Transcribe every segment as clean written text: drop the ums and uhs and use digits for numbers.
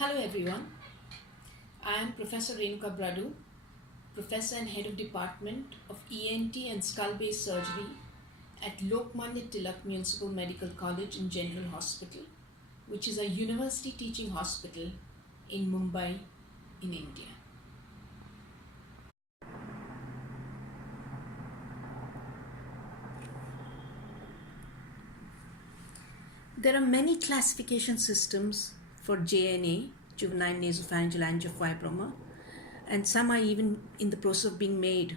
Hello everyone, I am Professor Renuka Bradoo, Professor and Head of Department of ENT and Skull-Based Surgery at Lokmanya Tilak Municipal Medical College and General Hospital, which is a university teaching hospital in Mumbai, in India. There are many classification systems for JNA, juvenile nasopharyngeal angiofibroma, and some are even in the process of being made.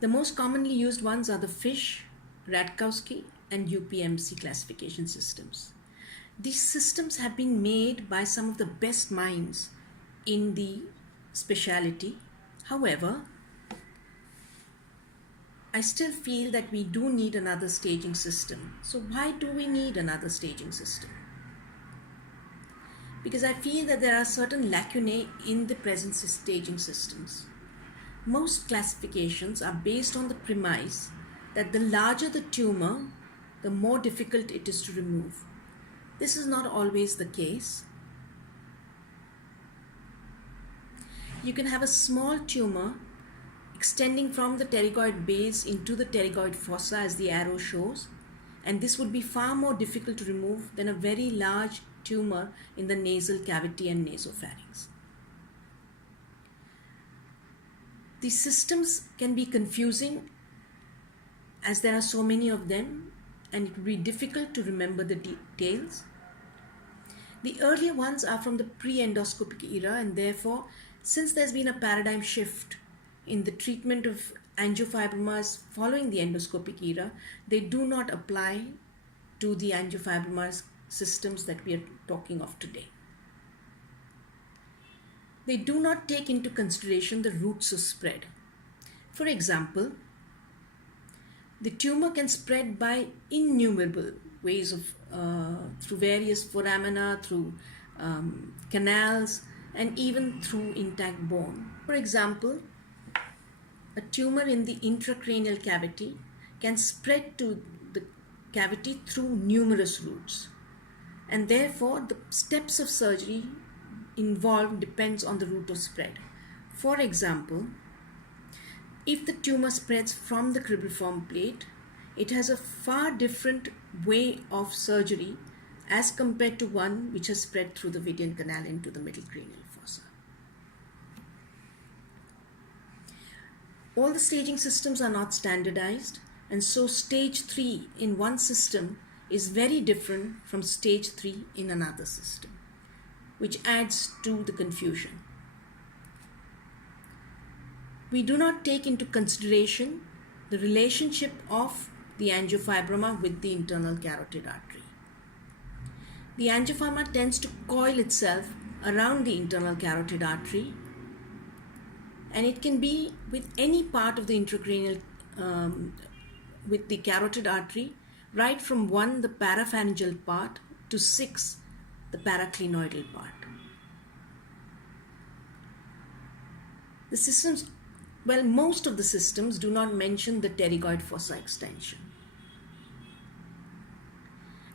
The most commonly used ones are the Fish, Radkowski, and UPMC classification systems. These systems have been made by some of the best minds in the specialty. However, I still feel that we do need another staging system. So why do we need another staging system? Because I feel that there are certain lacunae in the present staging systems. Most classifications are based on the premise that the larger the tumor, the more difficult it is to remove. This is not always the case. You can have a small tumor extending from the pterygoid base into the pterygoid fossa, as the arrow shows, and this would be far more difficult to remove than a very large tumor in the nasal cavity and nasopharynx. These systems can be confusing as there are so many of them, and it would be difficult to remember the details. The earlier ones are from the pre-endoscopic era, and therefore, since there's been a paradigm shift in the treatment of angiofibromas following the endoscopic era, they do not apply to the angiofibromas systems that we are talking of today. They do not take into consideration the routes of spread. For example, the tumor can spread by innumerable ways of through various foramina, through canals, and even through intact bone. For example, a tumor in the intracranial cavity can spread to the cavity through numerous routes, and therefore the steps of surgery involved depends on the route of spread. For example, if the tumor spreads from the cribriform plate, it has a far different way of surgery as compared to one which has spread through the Vidian canal into the middle cranial fossa. All the staging systems are not standardized, and so stage 3 in one system is very different from stage 3 in another system, which adds to the confusion. We do not take into consideration the relationship of the angiofibroma with the internal carotid artery. The angiofibroma tends to coil itself around the internal carotid artery, and it can be with any part of the intracranial, with the carotid artery, right from 1, the parapharyngeal part, to 6, the paraclinoidal part. The systems, well, most of the systems do not mention the pterygoid fossa extension.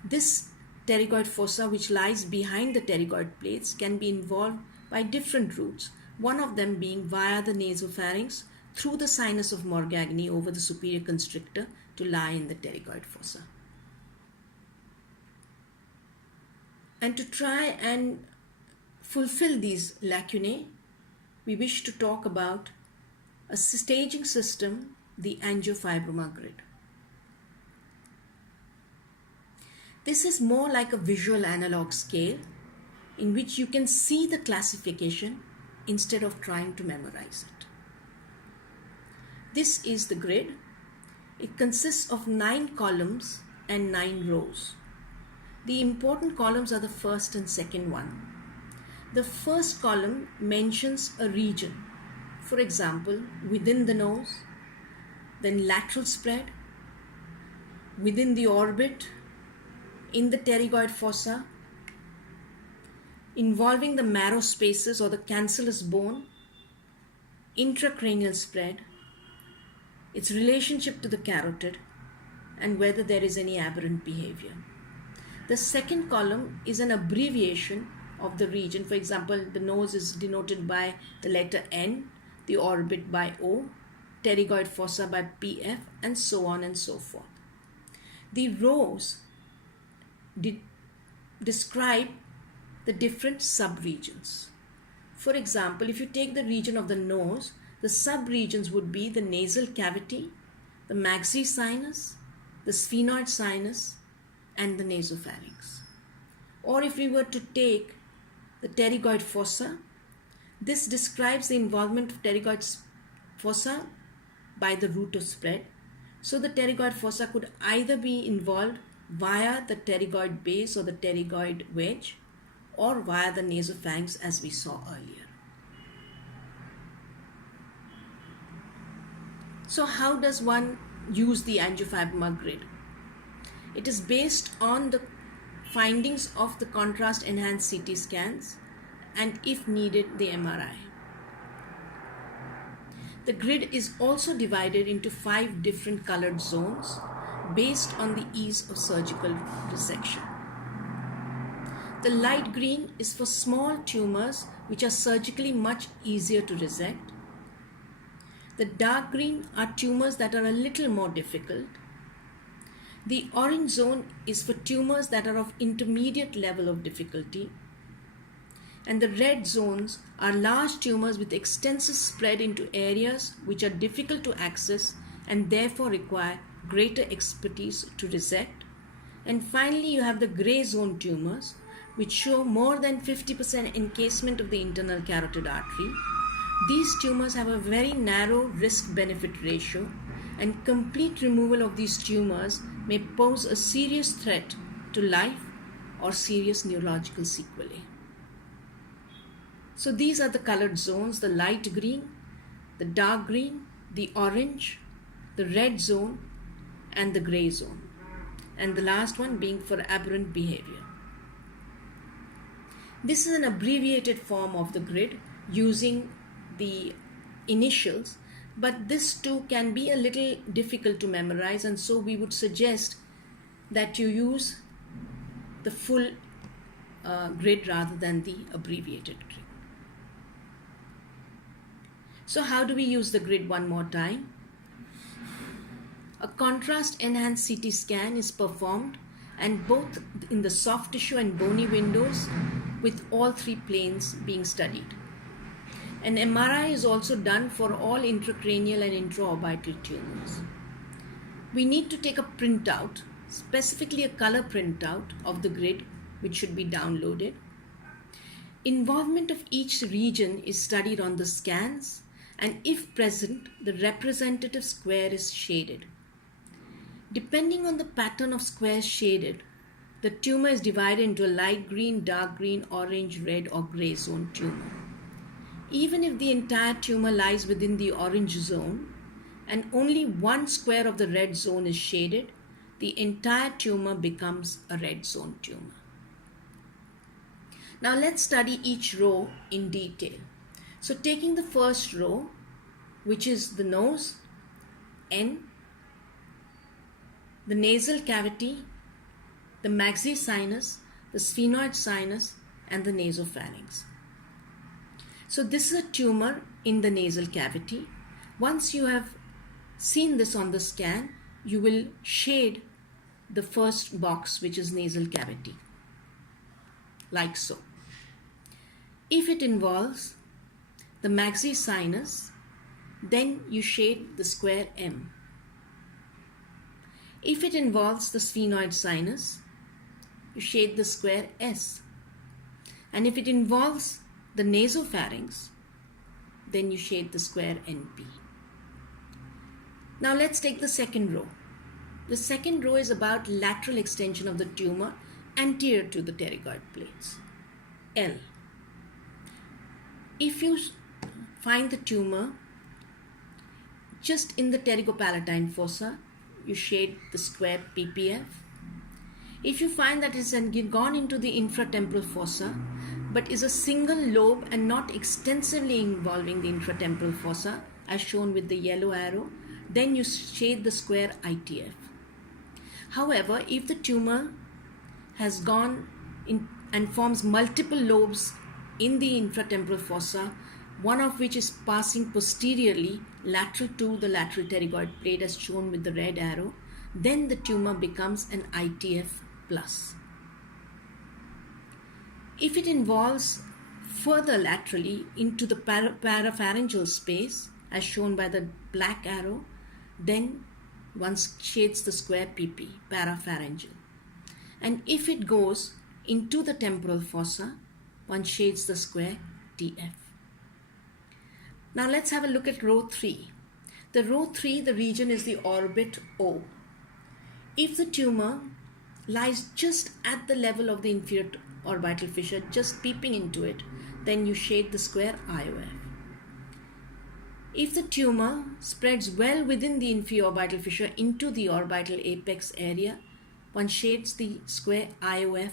This pterygoid fossa, which lies behind the pterygoid plates, can be involved by different routes, one of them being via the nasopharynx through the sinus of Morgagni over the superior constrictor to lie in the pterygoid fossa. And to try and fulfill these lacunae, we wish to talk about a staging system, the angiofibroma grid. This is more like a visual analog scale in which you can see the classification instead of trying to memorize it. This is the grid. It consists of 9 columns and 9 rows. The important columns are the first and second one. The first column mentions a region, for example, within the nose, then lateral spread, within the orbit, in the pterygoid fossa, involving the marrow spaces or the cancellous bone, intracranial spread, its relationship to the carotid, and whether there is any aberrant behavior. The second column is an abbreviation of the region. For example, the nose is denoted by the letter N, the orbit by O, pterygoid fossa by PF, and so on and so forth. The rows describe the different subregions. For example, if you take the region of the nose, the subregions would be the nasal cavity, the maxillary sinus, the sphenoid sinus, and the nasopharynx. Or if we were to take the pterygoid fossa, this describes the involvement of pterygoid fossa by the route of spread. So the pterygoid fossa could either be involved via the pterygoid base or the pterygoid wedge, or via the nasopharynx as we saw earlier. So how does one use the angiofibroma grid? It is based on the findings of the contrast enhanced CT scans and, if needed, the MRI. The grid is also divided into 5 different colored zones based on the ease of surgical resection. The light green is for small tumors which are surgically much easier to resect. The dark green are tumors that are a little more difficult. The orange zone is for tumors that are of intermediate level of difficulty. And the red zones are large tumors with extensive spread into areas which are difficult to access and therefore require greater expertise to resect. And finally, you have the gray zone tumors, which show more than 50% encasement of the internal carotid artery. These tumors have a very narrow risk-benefit ratio, and complete removal of these tumors may pose a serious threat to life or serious neurological sequelae. So these are the colored zones: the light green, the dark green, the orange, the red zone, and the gray zone. And the last one being for aberrant behavior. This is an abbreviated form of the grid using the initials, but this too can be a little difficult to memorize, and so we would suggest that you use the full grid rather than the abbreviated grid. So how do we use the grid one more time? A contrast enhanced CT scan is performed, and both in the soft tissue and bony windows, with all 3 planes being studied. An MRI is also done for all intracranial and intraorbital tumors. We need to take a printout, specifically a color printout of the grid, which should be downloaded. Involvement of each region is studied on the scans, and if present, the representative square is shaded. Depending on the pattern of squares shaded, the tumor is divided into a light green, dark green, orange, red, or gray zone tumor. Even if the entire tumor lies within the orange zone and only one square of the red zone is shaded, the entire tumor becomes a red zone tumor. Now let's study each row in detail. So taking the first row, which is the nose, N, the nasal cavity, the maxillary sinus, the sphenoid sinus, and the nasopharynx. So this is a tumor in the nasal cavity. Once you have seen this on the scan, you will shade the first box, which is nasal cavity, like so. If it involves the maxillary sinus, then you shade the square M. If it involves the sphenoid sinus, you shade the square S. And if it involves the nasopharynx, then you shade the square NP. Now let's take the second row. The second row is about lateral extension of the tumor anterior to the pterygoid plates, L. If you find the tumor just in the pterygopalatine fossa, you shade the square PPF. If you find that it's gone into the infratemporal fossa, but is a single lobe and not extensively involving the infratemporal fossa, as shown with the yellow arrow, then you shade the square ITF. However, if the tumor has gone in and forms multiple lobes in the infratemporal fossa, one of which is passing posteriorly lateral to the lateral pterygoid plate as shown with the red arrow, then the tumor becomes an ITF+. If it involves further laterally into the parapharyngeal space as shown by the black arrow, then one shades the square PP, parapharyngeal. And if it goes into the temporal fossa, one shades the square TF. Now let's have a look at row 3. The row 3, the region is the orbit O. If the tumor lies just at the level of the inferior orbital fissure, just peeping into it, then you shade the square IOF. If the tumor spreads well within the inferior orbital fissure into the orbital apex area, one shades the square IOF+.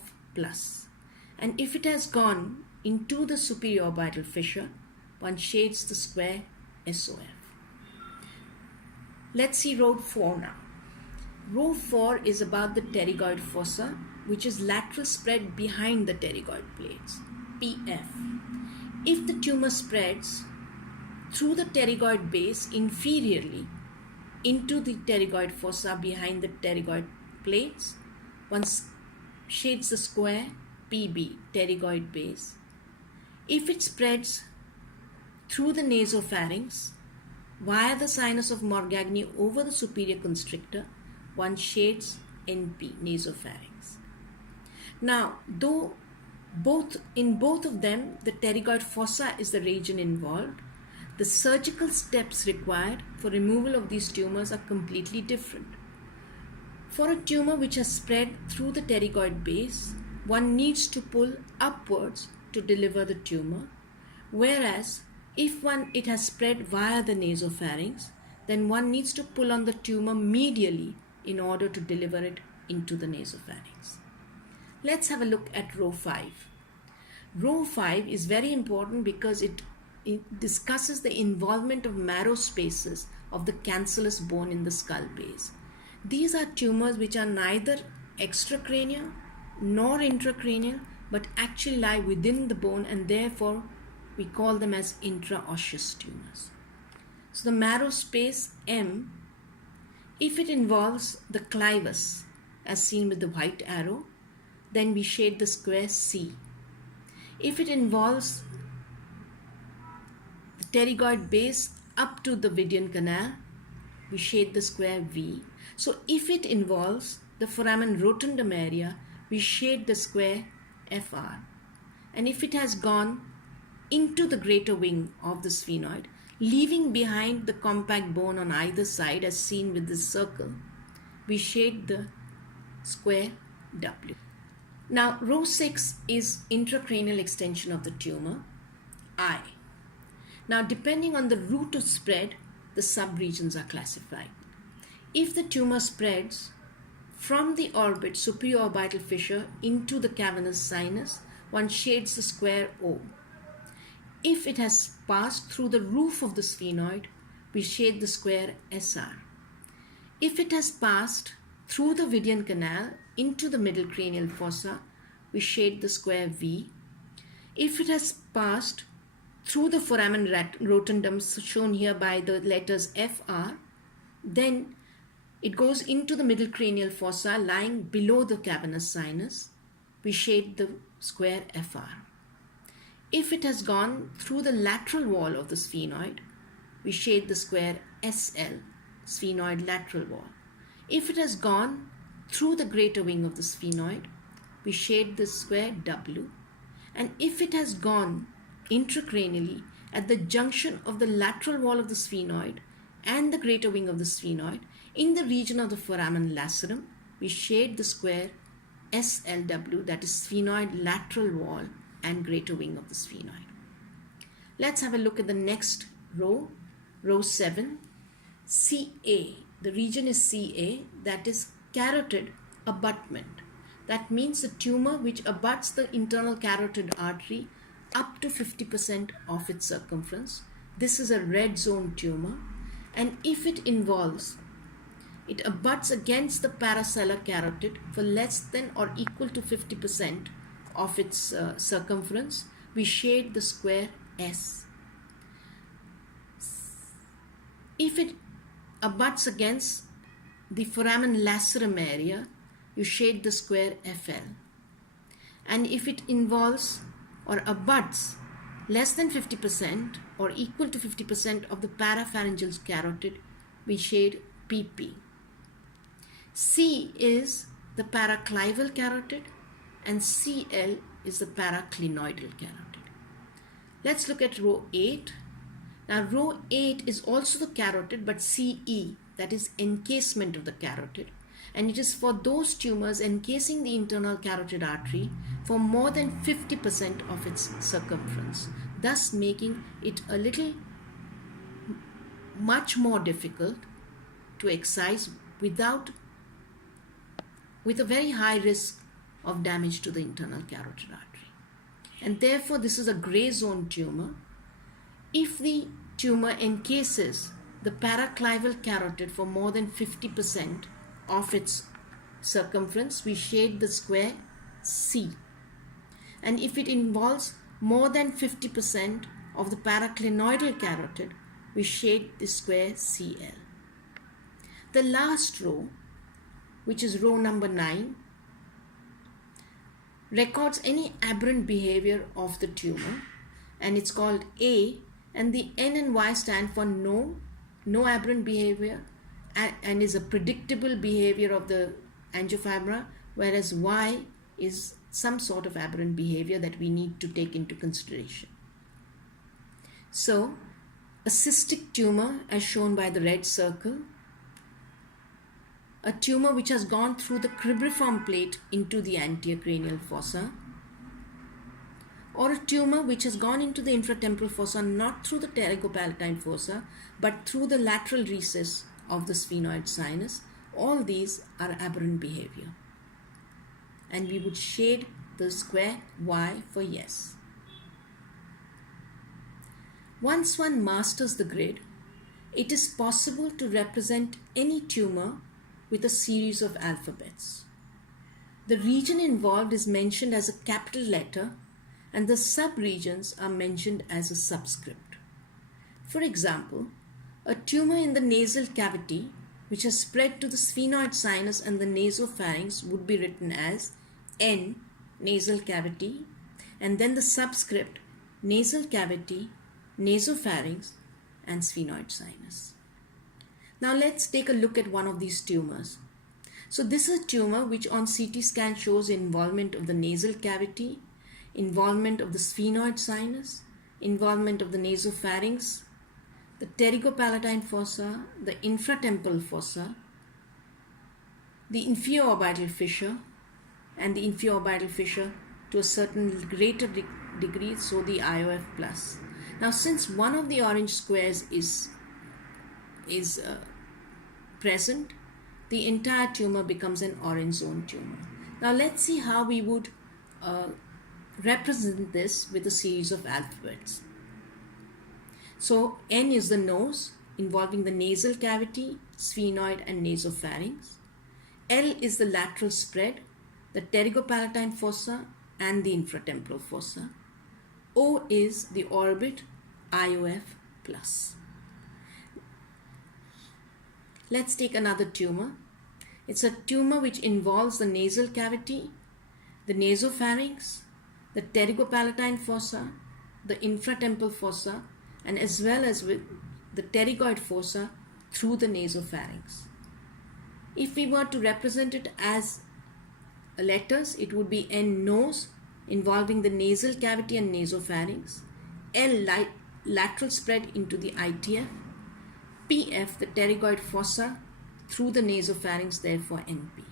And if it has gone into the superior orbital fissure, one shades the square SOF. Let's see row 4 now. Row 4 is about the pterygoid fossa, which is lateral spread behind the pterygoid plates, PF. If the tumor spreads through the pterygoid base inferiorly into the pterygoid fossa behind the pterygoid plates, one shades the square PB, pterygoid base. If it spreads through the nasopharynx via the sinus of Morgagni over the superior constrictor, one shades NP, nasopharynx. Now, though in both of them the pterygoid fossa is the region involved, the surgical steps required for removal of these tumors are completely different. For a tumor which has spread through the pterygoid base, one needs to pull upwards to deliver the tumor, whereas if it has spread via the nasopharynx, then one needs to pull on the tumor medially in order to deliver it into the nasopharynx. Let's have a look at row 5. Row 5 is very important because it discusses the involvement of marrow spaces of the cancellous bone in the skull base. These are tumors which are neither extracranial nor intracranial, but actually lie within the bone, and therefore we call them as intraosseous tumors. So the marrow space M, if it involves the clivus as seen with the white arrow, then we shade the square C. If it involves the pterygoid base up to the Vidian canal, we shade the square V. So if it involves the foramen rotundum area, we shade the square FR. And if it has gone into the greater wing of the sphenoid, leaving behind the compact bone on either side as seen with this circle, we shade the square W. Now row 6 is intracranial extension of the tumor, I. Now depending on the route of spread, the subregions are classified. If the tumor spreads from the orbit superior orbital fissure into the cavernous sinus, one shades the square O. If it has passed through the roof of the sphenoid, we shade the square SR. If it has passed through the Vidian canal into the middle cranial fossa, we shade the square V. If it has passed through the foramen rotundum shown here by the letters FR, then it goes into the middle cranial fossa lying below the cavernous sinus, we shade the square FR. If it has gone through the lateral wall of the sphenoid, we shade the square SL, sphenoid lateral wall. If it has gone through the greater wing of the sphenoid, we shade the square W. And if it has gone intracranially at the junction of the lateral wall of the sphenoid and the greater wing of the sphenoid, in the region of the foramen lacerum, we shade the square SLW, that is sphenoid lateral wall and greater wing of the sphenoid. Let's have a look at the next row, row 7, CA. The region is CA, that is carotid abutment. That means the tumor which abuts the internal carotid artery up to 50% of its circumference. This is a red zone tumor, and if it involves it abuts against the paracellar carotid for less than or equal to 50% of its circumference, we shade the square S. If it abuts against the foramen lacerum area, you shade the square FL. And if it involves or abuts less than 50% or equal to 50% of the parapharyngeal carotid, we shade PP. C is the paraclival carotid and CL is the paraclinoidal carotid. Let's look at row 8. Now row 8 is also the carotid, but CE, that is encasement of the carotid, and it is for those tumors encasing the internal carotid artery for more than 50% of its circumference, thus making it a little much more difficult to excise with a very high risk of damage to the internal carotid artery. And therefore this is a gray zone tumor. If the tumor encases the paraclival carotid for more than 50% of its circumference, we shade the square C. And if it involves more than 50% of the paraclinoidal carotid, we shade the square CL. The last row, which is row number 9, records any aberrant behavior of the tumor, and it's called A, and the N and Y stand for no aberrant behavior and is a predictable behavior of the angiofibroma, whereas Y is some sort of aberrant behavior that we need to take into consideration. So, a cystic tumor as shown by the red circle, a tumor which has gone through the cribriform plate into the anterior cranial fossa, or a tumor which has gone into the infratemporal fossa not through the pterygopalatine fossa but through the lateral recess of the sphenoid sinus. All these are aberrant behavior, and we would shade the square Y for yes. Once one masters the grid, it is possible to represent any tumor with a series of alphabets. The region involved is mentioned as a capital letter, and the subregions are mentioned as a subscript. For example, a tumor in the nasal cavity which has spread to the sphenoid sinus and the nasopharynx would be written as N, nasal cavity, and then the subscript nasal cavity, nasopharynx, and sphenoid sinus. Now let's take a look at one of these tumors. So this is a tumor which on CT scan shows involvement of the nasal cavity, involvement of the sphenoid sinus, involvement of the nasopharynx, the pterygopalatine fossa, the infratemporal fossa, the inferiorbital fissure, and the inferiorbital fissure to a certain greater degree, so the IOF plus. Now since one of the orange squares is present, the entire tumor becomes an orange zone tumor. Now let's see how we would represent this with a series of alphabets. So N is the nose, involving the nasal cavity, sphenoid, and nasopharynx. L is the lateral spread, the pterygopalatine fossa, and the infratemporal fossa. O is the orbit, IOF plus. Let's take another tumor. It's a tumor which involves the nasal cavity, the nasopharynx, the pterygopalatine fossa, the infratemporal fossa, and as well as with the pterygoid fossa through the nasopharynx. If we were to represent it as letters, it would be N, nose, involving the nasal cavity and nasopharynx, L, lateral spread into the ITF, PF, the pterygoid fossa through the nasopharynx, therefore NP.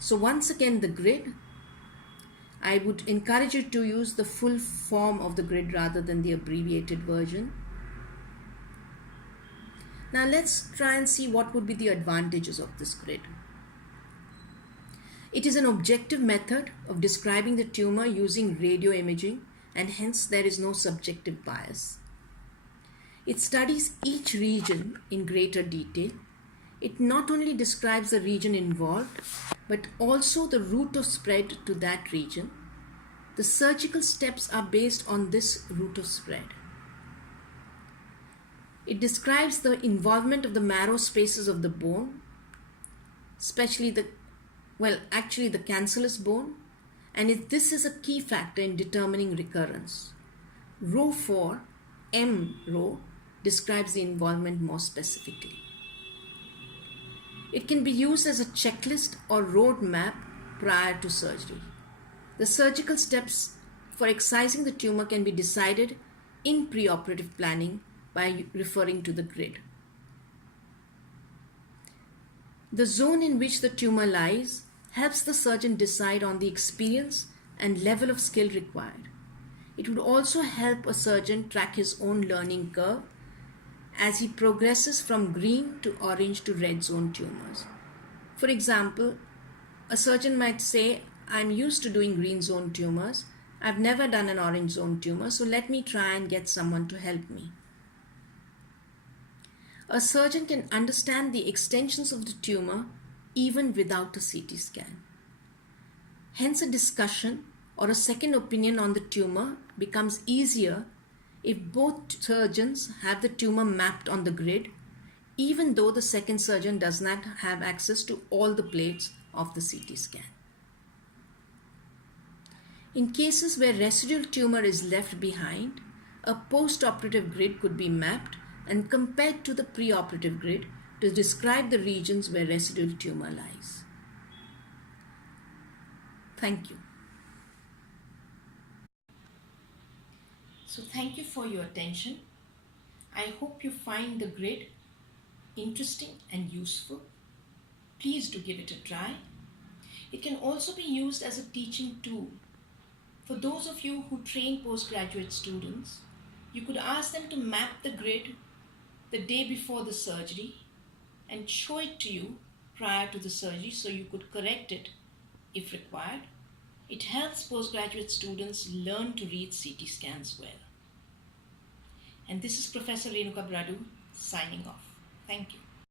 So once again the grid, I would encourage you to use the full form of the grid rather than the abbreviated version. Now let's try and see what would be the advantages of this grid. It is an objective method of describing the tumor using radio imaging, and hence there is no subjective bias. It studies each region in greater detail. It not only describes the region involved, but also the route of spread to that region. The surgical steps are based on this route of spread. It describes the involvement of the marrow spaces of the bone, especially the cancellous bone, and this is a key factor in determining recurrence. Row 4, M row, describes the involvement more specifically. It can be used as a checklist or road map prior to surgery. The surgical steps for excising the tumor can be decided in preoperative planning by referring to the grid. The zone in which the tumor lies helps the surgeon decide on the experience and level of skill required. It would also help a surgeon track his own learning curve as he progresses from green to orange to red zone tumors. For example, a surgeon might say, I'm used to doing green zone tumors. I've never done an orange zone tumor, so let me try and get someone to help me. A surgeon can understand the extensions of the tumor even without a CT scan. Hence, a discussion or a second opinion on the tumor becomes easier if both surgeons have the tumor mapped on the grid, even though the second surgeon does not have access to all the plates of the CT scan. In cases where residual tumor is left behind, a post-operative grid could be mapped and compared to the preoperative grid to describe the regions where residual tumor lies. Thank you. So thank you for your attention. I hope you find the grid interesting and useful. Please do give it a try. It can also be used as a teaching tool. For those of you who train postgraduate students, you could ask them to map the grid the day before the surgery and show it to you prior to the surgery so you could correct it if required. It helps postgraduate students learn to read CT scans well. And this is Professor Renuka Bradoo signing off. Thank you.